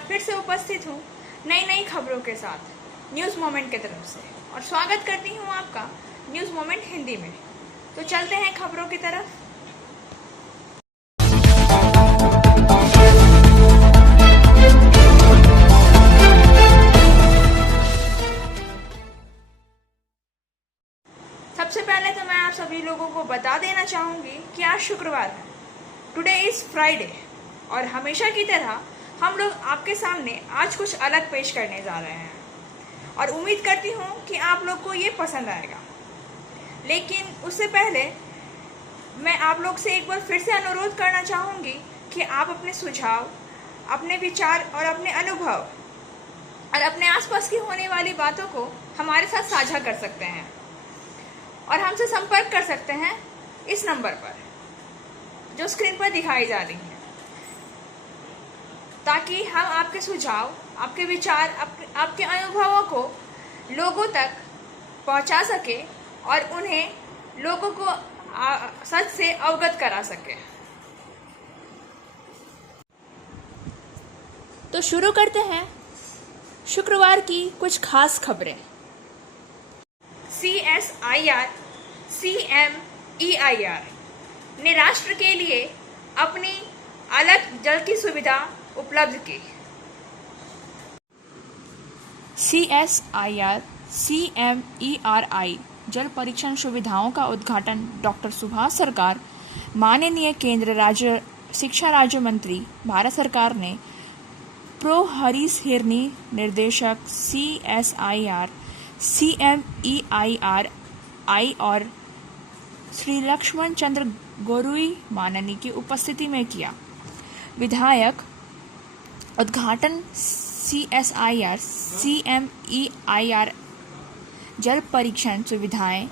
बार फिर से उपस्थित हूँ नई खबरों के साथ न्यूज़ मोमेंट की तरफ से, और स्वागत करती हूँ आपका न्यूज़ मोमेंट हिंदी में। तो चलते हैं खबरों की तरफ। सबसे पहले तो मैं आप सभी लोगों को बता देना चाहूँगी कि आज शुक्रवार है, टुडे इज़ फ्राइडे, और हमेशा की तरह हम लोग आपके सामने आज कुछ अलग पेश करने जा रहे हैं और उम्मीद करती हूँ कि आप लोग को ये पसंद आएगा। लेकिन उससे पहले मैं आप लोग से एक बार फिर से अनुरोध करना चाहूँगी कि आप अपने सुझाव, अपने विचार और अपने अनुभव और अपने आसपास की होने वाली बातों को हमारे साथ साझा कर सकते हैं और हमसे संपर्क कर सकते हैं इस नंबर पर जो स्क्रीन पर दिखाई जा रही है, ताकि हम आपके सुझाव, आपके विचार, आपके अनुभवों को लोगों तक पहुंचा सके और उन्हें लोगों को सच से अवगत करा सके। तो शुरू करते हैं शुक्रवार की कुछ खास खबरें। CSIR CMEIR ने राष्ट्र के लिए अपनी अलग जल की सुविधा उपलब्ध की। CSIR CMERI जल परीक्षण सुविधाओं का उद्घाटन डॉक्टर सुभाष सरकार, माननीय केंद्र राज्य शिक्षा राज्य मंत्री भारत सरकार ने प्रो हरीश हिरनी, निर्देशक CSIR CMEIRI और श्री लक्ष्मण चंद्र गोरुई माननी की उपस्थिति में किया। विधायक उद्घाटन CSIR CMEIR जल परीक्षण सुविधाएं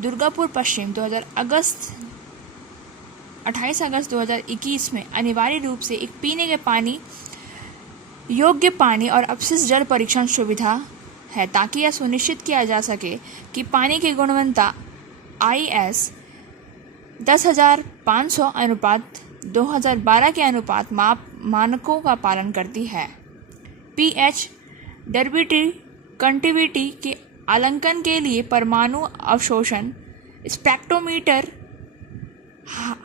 दुर्गापुर पश्चिम 28 अगस्त 2021 में अनिवार्य रूप से एक पीने के पानी योग्य पानी और अपशिष्ट जल परीक्षण सुविधा है, ताकि यह सुनिश्चित किया जा सके कि पानी की गुणवत्ता IS 10,500 अनुपात 2012 के अनुपात मानकों का पालन करती है। pH डर्बिटी कंटिविटी के आंकलन के लिए परमाणु अवशोषण स्पेक्ट्रोमीटर,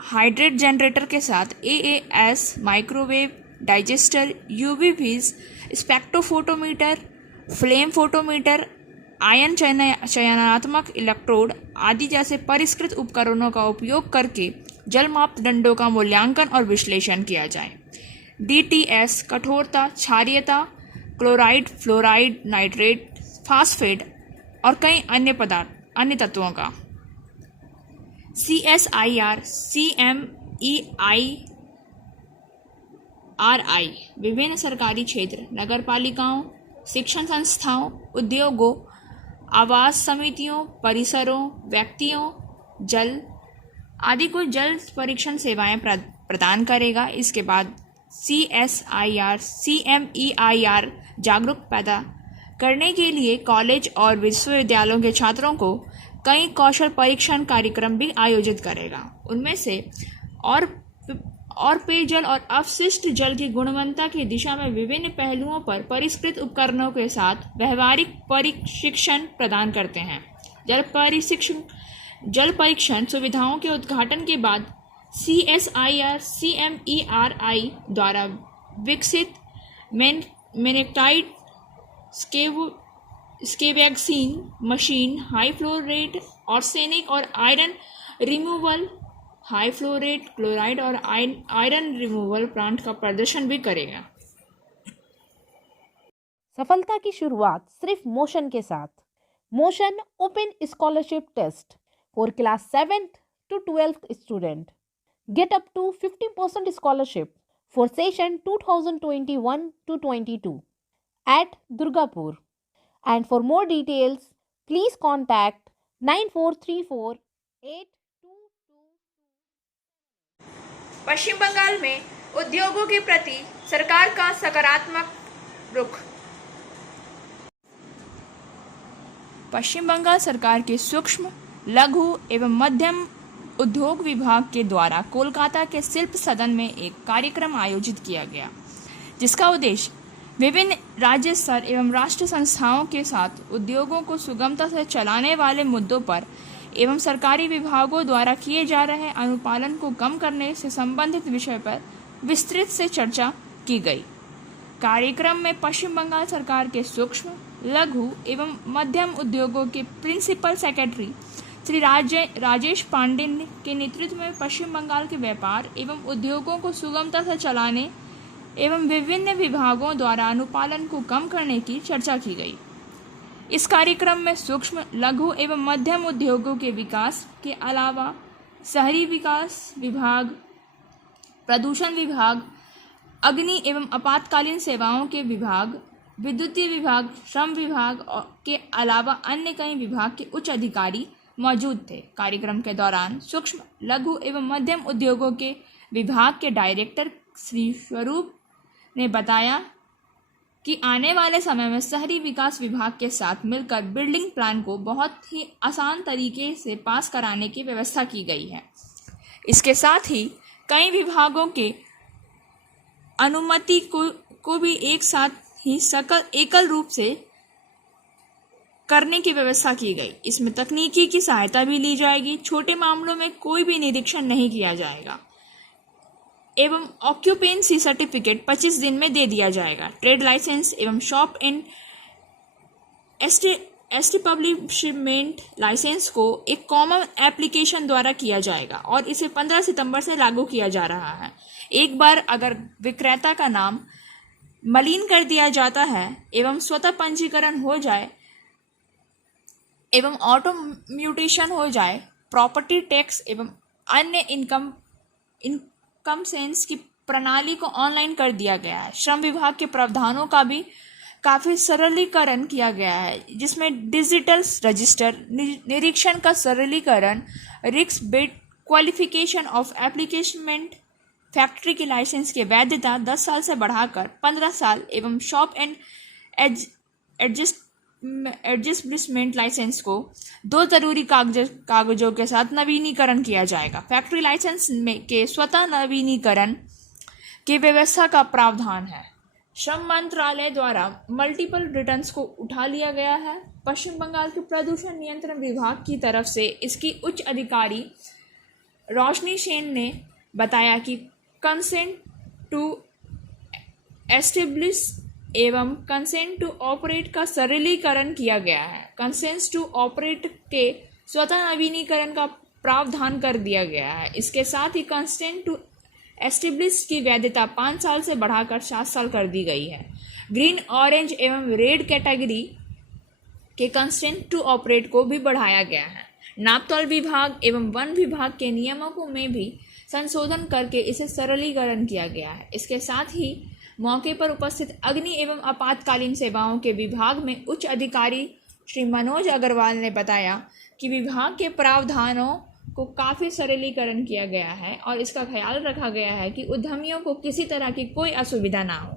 हाइड्रेट जनरेटर के साथ AAS microwave digester, UV vis spectrophotometer, flame photometer, आयन चयनात्मक इलेक्ट्रोड आदि जैसे परिष्कृत उपकरणों का उपयोग करके जल मापदंडों का मूल्यांकन और विश्लेषण किया जाए। DTS कठोरता, क्षारीयता, क्लोराइड, फ्लोराइड, नाइट्रेट, फास्फेट और कई अन्य तत्वों का। CSIR CMEIRI विभिन्न सरकारी क्षेत्र, नगरपालिकाओं, शिक्षण संस्थाओं, उद्योगों, आवास समितियों, परिसरों, व्यक्तियों, जल आदि को जल परीक्षण सेवाएं प्रदान करेगा। इसके बाद CSIR CMEIR जागरूक पैदा करने के लिए कॉलेज और विश्वविद्यालयों के छात्रों को कई कौशल परीक्षण कार्यक्रम भी आयोजित करेगा। उनमें से और पेयजल और अपशिष्ट जल की गुणवत्ता की दिशा में विभिन्न पहलुओं पर परिष्कृत उपकरणों के साथ व्यवहारिक प्रशिक्षण प्रदान करते हैं। जल परीक्षण सुविधाओं के उद्घाटन के बाद CSIR CMERI द्वारा विकसित मैग्नेटाइट स्केवैक्सीन machine high flow rate arsenic और iron removal, high flow rate chloride और आयरन रिमूवल प्लांट का प्रदर्शन भी करेगा। सफलता की शुरुआत सिर्फ मोशन के साथ। Motion open scholarship test for class 7th to 12th student. Get up to 50% scholarship for session 2021-22 at Durgapur. And for more details, please contact 9434-8222। पश्चिम बंगाल में उद्योगों के प्रति सरकार का सकारात्मक रुख। पश्चिम बंगाल सरकार के सूक्ष्म, लघु एवं मध्यम उद्योग विभाग के द्वारा कोलकाता के शिल्प सदन में एक कार्यक्रम आयोजित किया गया, जिसका उद्देश्य विभिन्न राज्य स्तर एवं राष्ट्रीय संस्थाओं के साथ उद्योगों को सुगमता से चलाने वाले मुद्दों पर एवं सरकारी विभागों द्वारा किए जा रहे अनुपालन को कम करने से संबंधित विषय पर विस्तृत से चर्चा की गई। कार्यक्रम में पश्चिम बंगाल सरकार के सूक्ष्म, लघु एवं मध्यम उद्योगों के प्रिंसिपल सेक्रेटरी श्री राजेश पांडे के नेतृत्व में पश्चिम बंगाल के व्यापार एवं उद्योगों को सुगमता से चलाने एवं विभिन्न विभागों द्वारा अनुपालन को कम करने की चर्चा की गई। इस कार्यक्रम में सूक्ष्म, लघु एवं मध्यम उद्योगों के विकास के अलावा शहरी विकास विभाग, प्रदूषण विभाग, अग्नि एवं आपातकालीन सेवाओं के विभाग, विद्युतीय विभाग, श्रम विभाग के अलावा अन्य कई विभाग के उच्च अधिकारी मौजूद थे। कार्यक्रम के दौरान सूक्ष्म, लघु एवं मध्यम उद्योगों के विभाग के डायरेक्टर श्री स्वरूप ने बताया कि आने वाले समय में शहरी विकास विभाग के साथ मिलकर बिल्डिंग प्लान को बहुत ही आसान तरीके से पास कराने की व्यवस्था की गई है। इसके साथ ही कई विभागों के अनुमति को भी एक साथ ही एकल रूप से करने की व्यवस्था की गई। इसमें तकनीकी की सहायता भी ली जाएगी। छोटे मामलों में कोई भी निरीक्षण नहीं किया जाएगा एवं ऑक्यूपेंसी सर्टिफिकेट 25 दिन में दे दिया जाएगा। ट्रेड लाइसेंस एवं शॉप एंड एस्टेब्लिशमेंट लाइसेंस को एक कॉमन एप्लीकेशन द्वारा किया जाएगा और इसे 15 सितंबर से लागू किया जा रहा है। एक बार अगर विक्रेता का नाम मलिन कर दिया जाता है एवं स्वतः पंजीकरण हो जाए एवं ऑटो म्यूटेशन हो जाए, प्रॉपर्टी टैक्स एवं अन्य इनकम सेंस की प्रणाली को ऑनलाइन कर दिया गया है। श्रम विभाग के प्रावधानों का भी काफ़ी सरलीकरण किया गया है, जिसमें डिजिटल रजिस्टर, निरीक्षण का सरलीकरण, रिस्क बेस्ड क्वालिफिकेशन ऑफ एप्लीकेशमेंट, फैक्ट्री की लाइसेंस की वैधता 10 साल से बढ़ाकर 15 साल एवं शॉप एंड एडजस्टमेंट लाइसेंस को 2 जरूरी कागजों के साथ नवीनीकरण किया जाएगा। फैक्ट्री लाइसेंस के स्वतः नवीनीकरण की व्यवस्था का प्रावधान है। श्रम मंत्रालय द्वारा मल्टीपल रिटर्न्स को उठा लिया गया है। पश्चिम बंगाल के प्रदूषण नियंत्रण विभाग की तरफ से इसकी उच्च अधिकारी रोशनी सेन ने बताया कि कंसेंट टू एस्टेब्लिश एवं कंसेंट टू ऑपरेट का सरलीकरण किया गया है। कंसेंट टू ऑपरेट के स्वतः नवीनीकरण का प्रावधान कर दिया गया है। इसके साथ ही कंसेंट टू एस्टेब्लिश की वैधता 5 साल से बढ़ाकर 7 साल कर दी गई है। ग्रीन, ऑरेंज एवं रेड कैटेगरी के कंसेंट टू ऑपरेट को भी बढ़ाया गया है। नापतोल विभाग एवं वन विभाग के नियमों में भी संशोधन करके इसे सरलीकरण किया गया है। इसके साथ ही मौके पर उपस्थित अग्नि एवं आपातकालीन सेवाओं के विभाग में उच्च अधिकारी श्री मनोज अग्रवाल ने बताया कि विभाग के प्रावधानों को काफ़ी सरलीकरण किया गया है और इसका ख्याल रखा गया है कि उद्यमियों को किसी तरह की कोई असुविधा ना हो।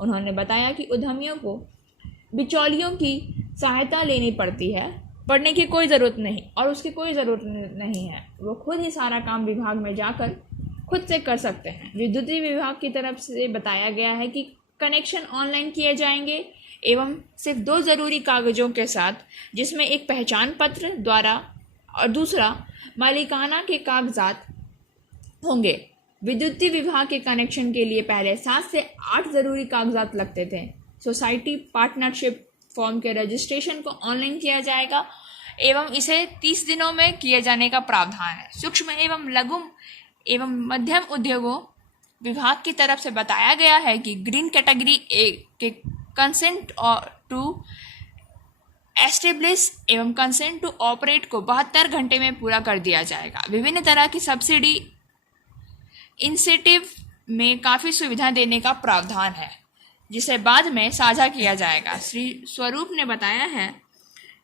उन्होंने बताया कि उद्यमियों को बिचौलियों की सहायता लेनी पड़ने की कोई ज़रूरत नहीं और उसकी कोई ज़रूरत नहीं है। वो खुद ही सारा काम विभाग में जाकर खुद से कर सकते हैं। विद्युतीय विभाग की तरफ से बताया गया है कि कनेक्शन ऑनलाइन किए जाएंगे एवं सिर्फ 2 ज़रूरी कागज़ों के साथ, जिसमें एक पहचान पत्र द्वारा और दूसरा मालिकाना के कागजात होंगे। विद्युतीय विभाग के कनेक्शन के लिए पहले 7 से 8 ज़रूरी कागजात लगते थे। सोसाइटी पार्टनरशिप फॉर्म के रजिस्ट्रेशन को ऑनलाइन किया जाएगा एवं इसे 30 दिनों में किए जाने का प्रावधान है। सूक्ष्म एवं लघु एवं मध्यम उद्योगों विभाग की तरफ से बताया गया है कि ग्रीन कैटेगरी ए के कंसेंट टू एस्टेब्लिश एवं कंसेंट टू ऑपरेट को 72 घंटे में पूरा कर दिया जाएगा। विभिन्न तरह की सब्सिडी इंसेंटिव में काफ़ी सुविधा देने का प्रावधान है, जिसे बाद में साझा किया जाएगा। श्री स्वरूप ने बताया है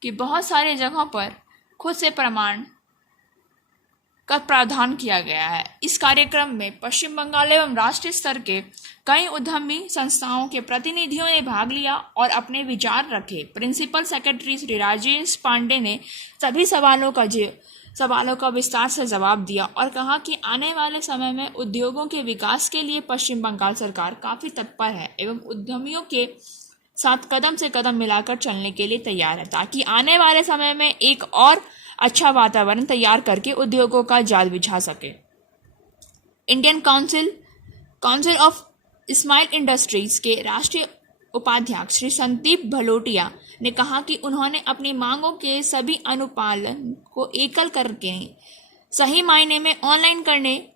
कि बहुत सारे जगहों पर खुद से प्रमाण का प्रावधान किया गया है। इस कार्यक्रम में पश्चिम बंगाल एवं राष्ट्रीय स्तर के कई उद्यमी संस्थाओं के प्रतिनिधियों ने भाग लिया और अपने विचार रखे। प्रिंसिपल सेक्रेटरी श्री राजेश पांडे ने सभी सवालों का सवालों का विस्तार से जवाब दिया और कहा कि आने वाले समय में उद्योगों के विकास के लिए पश्चिम बंगाल सरकार काफ़ी तत्पर है एवं उद्यमियों के साथ कदम से कदम मिलाकर चलने के लिए तैयार है, ताकि आने वाले समय में एक और अच्छा वातावरण तैयार करके उद्योगों का जाल बिछा सके। Indian council of smile industries के राष्ट्रीय उपाध्यक्ष श्री संदीप भलोटिया ने कहा कि उन्होंने अपनी मांगों के सभी अनुपालन को एकल करके सही मायने में ऑनलाइन करने,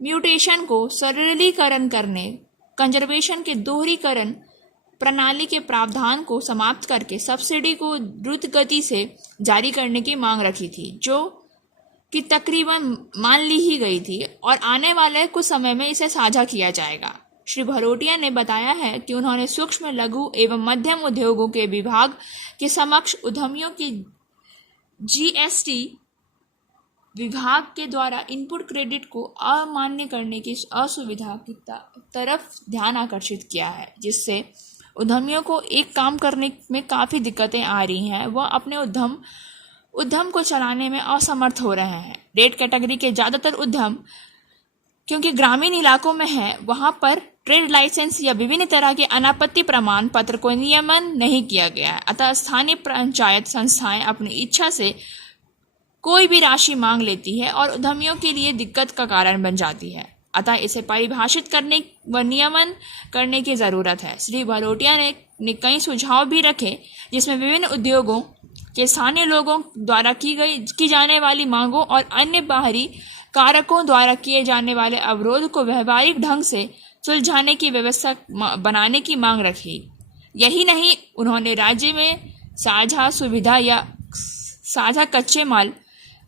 म्यूटेशन को सरलीकरण करने, कंजर्वेशन के दोहरीकरण प्रणाली के प्रावधान को समाप्त करके सब्सिडी को द्रुत गति से जारी करने की मांग रखी थी, जो कि तकरीबन मान ली ही गई थी और आने वाले कुछ समय में इसे साझा किया जाएगा। श्री भरोटिया ने बताया है कि उन्होंने सूक्ष्म, लघु एवं मध्यम उद्योगों के विभाग के समक्ष उद्यमियों की जीएसटी विभाग के द्वारा इनपुट क्रेडिट को अमान्य करने की असुविधा की तरफ ध्यान आकर्षित किया है, जिससे उद्यमियों को एक काम करने में काफ़ी दिक्कतें आ रही हैं। वह अपने उद्यम को चलाने में असमर्थ हो रहे हैं। रेड कैटेगरी के ज़्यादातर उद्यम क्योंकि ग्रामीण इलाकों में है, वहां पर ट्रेड लाइसेंस या विभिन्न तरह के अनापत्ति प्रमाण पत्र को नियमन नहीं किया गया है। अतः स्थानीय पंचायत संस्थाएं अपनी इच्छा से कोई भी राशि मांग लेती है और उद्यमियों के लिए दिक्कत का कारण बन जाती है। अतः इसे परिभाषित करने व नियमन करने की ज़रूरत है। श्री भलोटिया ने कई सुझाव भी रखे, जिसमें विभिन्न उद्योगों के स्थानीय लोगों द्वारा की जाने वाली मांगों और अन्य बाहरी कारकों द्वारा किए जाने वाले अवरोध को व्यवहारिक ढंग से सुलझाने की व्यवस्था बनाने की मांग रखी। यही नहीं, उन्होंने राज्य में साझा सुविधा या साझा कच्चे माल,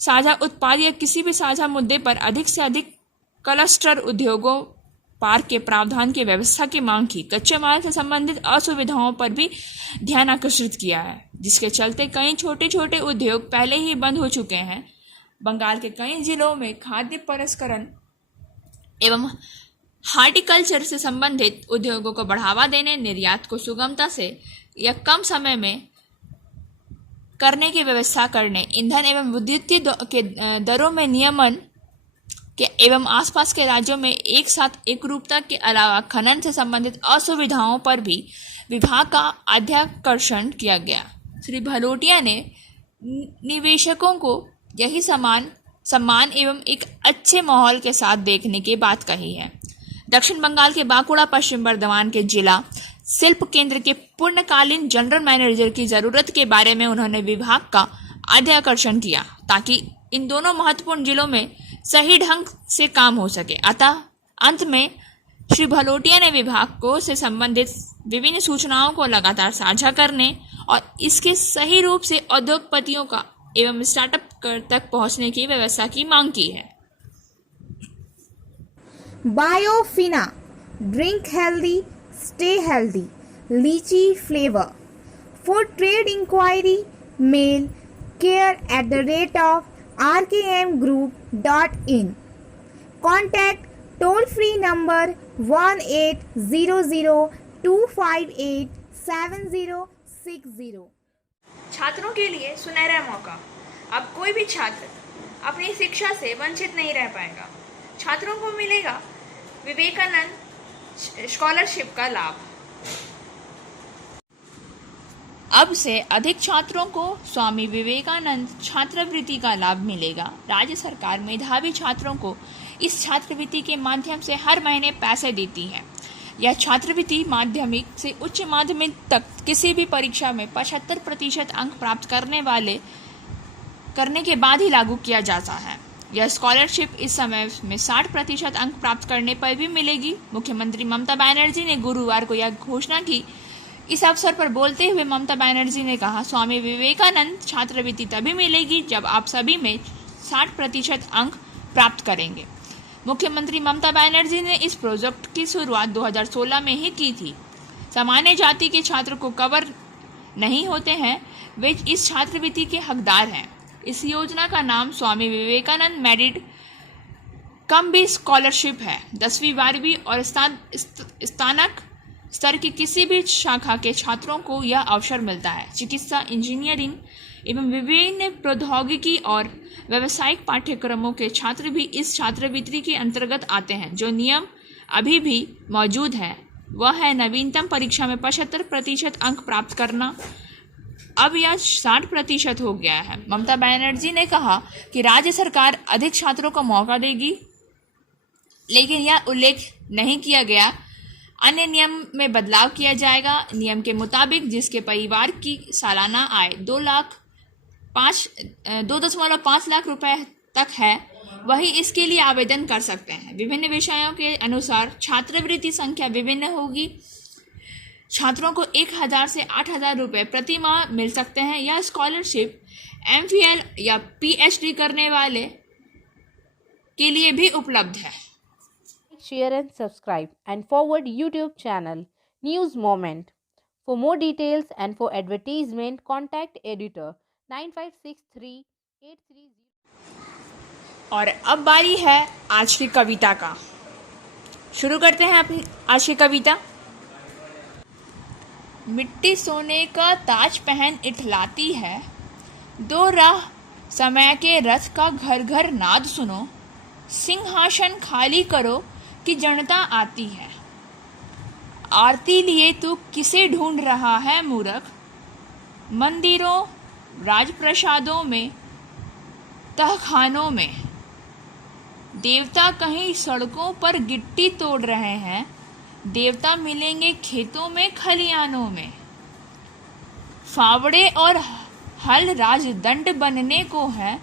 साझा उत्पाद या किसी भी साझा मुद्दे पर अधिक से अधिक क्लस्टर उद्योगों पार्क के प्रावधान की व्यवस्था की मांग की। कच्चे माल से संबंधित असुविधाओं पर भी ध्यान आकर्षित किया है, जिसके चलते कई छोटे छोटे उद्योग पहले ही बंद हो चुके हैं। बंगाल के कई जिलों में खाद्य प्रसंस्करण एवं हार्टिकल्चर से संबंधित उद्योगों को बढ़ावा देने, निर्यात को सुगमता से या कम समय में करने की व्यवस्था करने, ईंधन एवं विद्युत के दरों में नियमन के एवं आसपास के राज्यों में एक साथ एकरूपता के अलावा खनन से संबंधित असुविधाओं पर भी विभाग का अध्याकर्षण किया गया। श्री भलोटिया ने निवेशकों को यही सम्मान एवं एक अच्छे माहौल के साथ देखने की बात कही है। दक्षिण बंगाल के बांकुड़ा पश्चिम बर्धमान के जिला शिल्प केंद्र के पूर्णकालीन जनरल मैनेजर की जरूरत के बारे में उन्होंने विभाग का अध्याकर्षण किया, ताकि इन दोनों महत्वपूर्ण जिलों में सही ढंग से काम हो सके। अतः अंत में श्री भलोटिया ने विभाग को से संबंधित विभिन्न सूचनाओं को लगातार साझा करने और इसके सही रूप से उद्योगपतियों का एवं स्टार्टअप तक पहुंचने की व्यवस्था की मांग की है। Biofina, drink healthy, stay healthy, lychee flavor. For trade inquiry, mail care@rkmgroup.in. Contact toll free number 1800-258-7060. छात्रों के लिए सुनहरा मौका। अब कोई भी छात्र अपनी शिक्षा से वंचित नहीं रह पाएगा। छात्रों को मिलेगा विवेकानंद स्कॉलरशिप का लाभ। अब से अधिक छात्रों को स्वामी विवेकानंद छात्रवृत्ति का लाभ मिलेगा। राज्य सरकार मेधावी छात्रों को इस छात्रवृत्ति के माध्यम से हर महीने पैसे देती है। यह छात्रवृत्ति माध्यमिक से उच्च माध्यमिक तक किसी भी परीक्षा में 75% अंक प्राप्त करने के बाद ही लागू किया जाता है। यह स्कॉलरशिप इस समय में 60% अंक प्राप्त करने पर भी मिलेगी। मुख्यमंत्री ममता बनर्जी ने गुरुवार को यह घोषणा की। इस अवसर पर बोलते हुए ममता बनर्जी ने कहा, स्वामी विवेकानंद छात्रवृत्ति तभी मिलेगी जब आप सभी में 60% अंक प्राप्त करेंगे। मुख्यमंत्री ममता बनर्जी ने इस प्रोजेक्ट की शुरुआत 2016 में ही की थी। सामान्य जाति के छात्र को कवर नहीं होते हैं, वे इस छात्रवृत्ति के हकदार हैं। इस योजना का नाम स्वामी विवेकानंद मेरिट कम भी स्कॉलरशिप है। 10वीं 12वीं और स्नातक स्तर की किसी भी शाखा के छात्रों को यह अवसर मिलता है। चिकित्सा, इंजीनियरिंग एवं विभिन्न प्रौद्योगिकी और व्यावसायिक पाठ्यक्रमों के छात्र भी इस छात्रवृत्ति के अंतर्गत आते हैं। जो नियम अभी भी मौजूद है वह है नवीनतम परीक्षा में 75% अंक प्राप्त करना। अब यह 60% हो गया है। ममता बनर्जी ने कहा कि राज्य सरकार अधिक छात्रों को मौका देगी, लेकिन यह उल्लेख नहीं किया गया अन्य नियम में बदलाव किया जाएगा। नियम के मुताबिक जिसके परिवार की सालाना आय 2.5 लाख रुपए तक है वही इसके लिए आवेदन कर सकते हैं। विभिन्न विषयों के अनुसार छात्रवृत्ति संख्या विभिन्न होगी। छात्रों को 1,000 से 8,000 रुपये प्रति माह मिल सकते हैं। यह स्कॉलरशिप MPhil या PhD करने वाले के लिए भी उपलब्ध है। Share and subscribe and forward YouTube channel News Moment. For more details and for advertisement, contact editor 956383. और अब बारी है आज की कविता का। शुरू करते हैं अपनी आज की कविता। मिट्टी सोने का ताज पहन इठलाती है, दो राह समय के रथ का घर घर नाद सुनो। सिंहासन खाली करो कि जनता आती है, आरती लिए तू किसे ढूंढ रहा है मूर्ख। मंदिरों, राजप्रसादों में, तहखानों में देवता कहीं सड़कों पर गिट्टी तोड़ रहे हैं। देवता मिलेंगे खेतों में, खलियानों में। फावड़े और हल राजदंड बनने को है।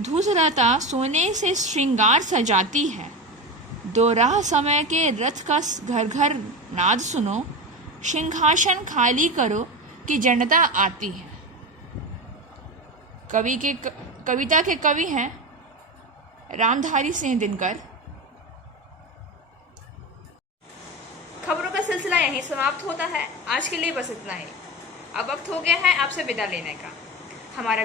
धूसरता सोने से श्रृंगार सजाती है। दो राह समय के रथ का घर घर नाद सुनो। सिंहासन खाली करो कि जनता आती है। कविता के कवि हैं रामधारी सिंह दिनकर। खबरों का सिलसिला यहीं समाप्त होता है। आज के लिए बस इतना ही। अब वक्त हो गया है आपसे विदा लेने का। हमारे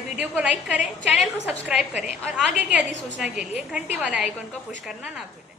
वीडियो को लाइक करें, चैनल को सब्सक्राइब करें और आगे की अधिसूचना के लिए घंटी वाले आइकन को पुश करना ना भूलें।